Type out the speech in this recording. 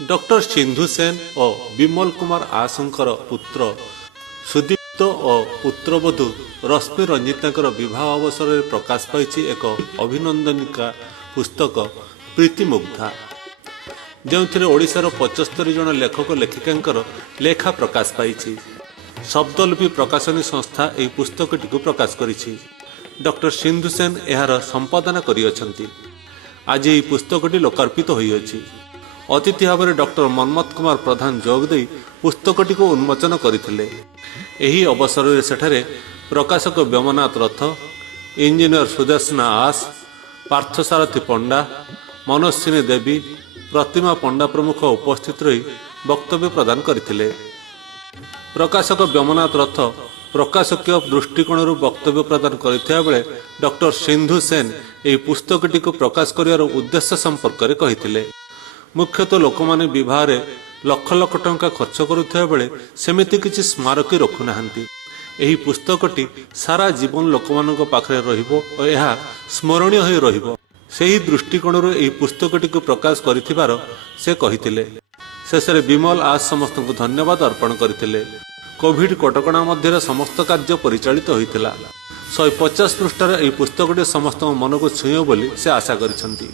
Doctor Sindhu Sen और विमल कुमार आसंकर पुत्र सुदीप्त और पुत्रवधू रश्मि रंजितांकर विवाह अवसर में प्रकाश पाई एक अभिनंदनिका पुस्तक प्रीतिमुग्धा जो ओडिशार 75 जन लेखक लेखिका लेखा प्रकाश पाई। शब्दलिपि प्रकाशनी संस्था यह पुस्तकटी प्रकाश करिछि। डॉक्टर सिंधु सेन यार संपादना करिअछंती। आज यह पुस्तकटी लोकार्पित होइअछि। अतिथि भाव में डॉक्टर मनमथ कुमार प्रधान जोगदे पुस्तकटी को उन्मोचन करथिले। एही अवसर में सेठारे प्रकाशक व्योमनाथ रथ, इंजीनियर सुदर्शना आस, पार्थसारथी पंडा, मनस्विनी देवी, प्रतिमा पंडा प्रमुख उपस्थित रही वक्तव्य प्रदान करथिले। प्रकाशक व्योमनाथ रथ प्रकाशकीय दृष्टिकोण वक्तव्य प्रदान करथिया बेले डॉक्टर सिंधु सेन यह पुस्तकटी को प्रकाश करियार उद्देश्य संपर्क में कहिथिले। मुख्यतः लोक माने विवाह लक्ष लक्ष टंका खर्च करुथिया बेले सेमिति किछि स्मारकी रखु नाहंती। एही पुस्तकटी सारा जीवन लोक मानक पाखरे रहिबो और यह स्मरणीय होई रहिबो। सेही दृष्टिकोणରୁ ଏହି पुस्तकटी को प्रकाश କରିଥିବାର से कहिथिले। शेषରେ विमल आज समस्त को धन्यवाद अर्पण करथिले। कोविड कटकणा मध्य समस्त कार्य परिचालित होइतिला। 150 पृष्ठार ଏହି पुस्तकटी समस्त मन को छुइयो बोली से आशा करिसंती।